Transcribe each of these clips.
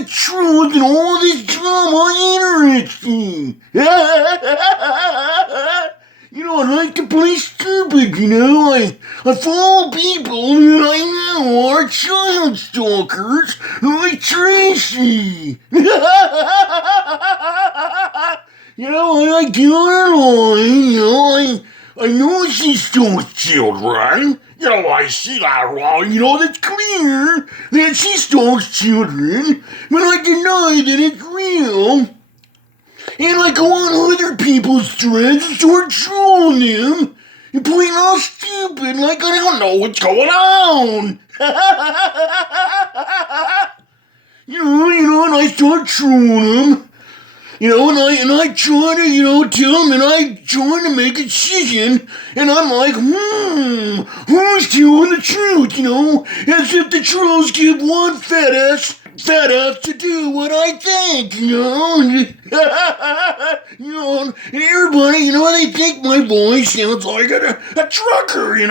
the truth and all this drama interesting. I like to play stupid, I follow people that I know are child stalkers like Tracy. I get online, I know she stalks children. I see that wrong, that's clear that she stalks children, but I deny that it's real. And I go on other people's threads and start trolling them and playing all stupid like I don't know what's going on. And I start trolling them. And I try to, tell them, and I try to make a decision, and I'm like, who's telling the truth, as if the trolls give one fat ass to do what I think, and everybody, they think my voice sounds like a trucker, I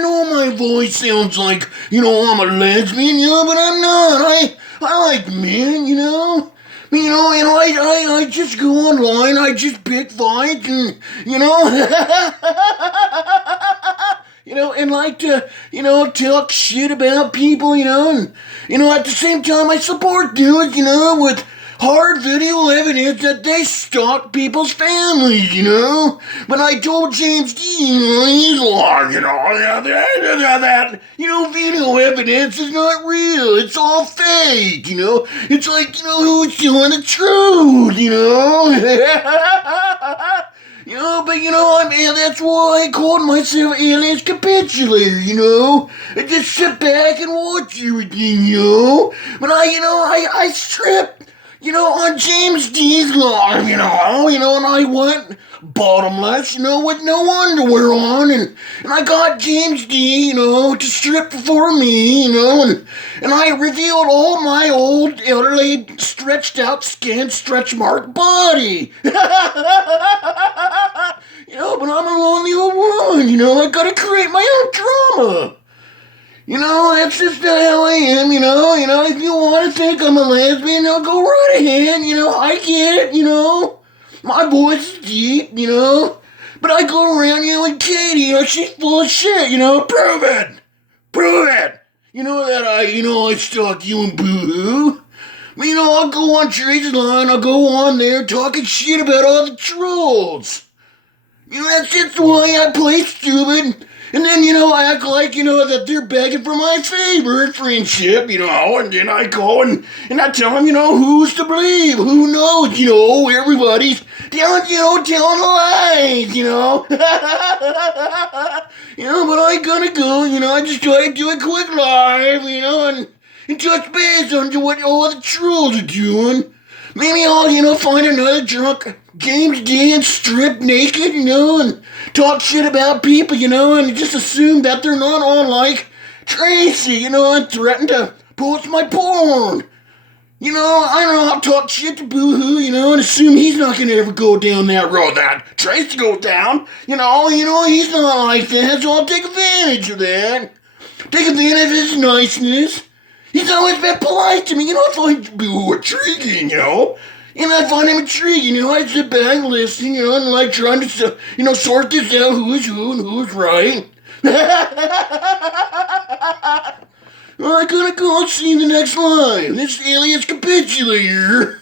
know my voice sounds like, I'm a lesbian, but I'm not, I like men, I just go online, I just pick fights and, and like to, talk shit about people, and, at the same time I support dudes, with hard video evidence that they stalk people's families, But I told James D, he's like, that, video evidence is not real. It's all fake, It's like, who's telling the truth, but that's why I called myself Alias Capitulator, I just sit back and watch everything, But I strip, on James D's live, and I went bottomless, with no underwear on, and I got James D, to strip for me, and I revealed all my old, elderly, stretched out skin, stretch mark body. But I'm a lonely old woman, I gotta create my own drama. That's just how I am, if you want to think I'm a lesbian, I'll go right ahead, I get it, my voice is deep, but I go around yelling, Katie, she's full of shit, prove it, that I stalk you and boo-hoo. I'll go on Tracy's line, I'll go on there talking shit about all the trolls. That's just the way I play stupid. And then, I act like, that they're begging for my favor and friendship, and then I go and I tell them, who's to believe, who knows, everybody's telling lies, but I gotta go, I just try to do a quick live, and touch base on what all the trolls are doing. Maybe I'll, find another drunk James Dan strip naked, and talk shit about people, and just assume that they're not on like Tracy, and threaten to post my porn. I don't know, I'll talk shit to Boo-hoo, and assume he's not gonna ever go down that road that Tracy goes down. He's not like that, so I'll take advantage of that. Take advantage of his niceness. He's always been polite to me, I find Boo intriguing, And I find him intriguing, I sit back and listen, and like trying to, sort this out, who's who and who's right. Well, I gotta go and see the next line. This Alias Capitulator.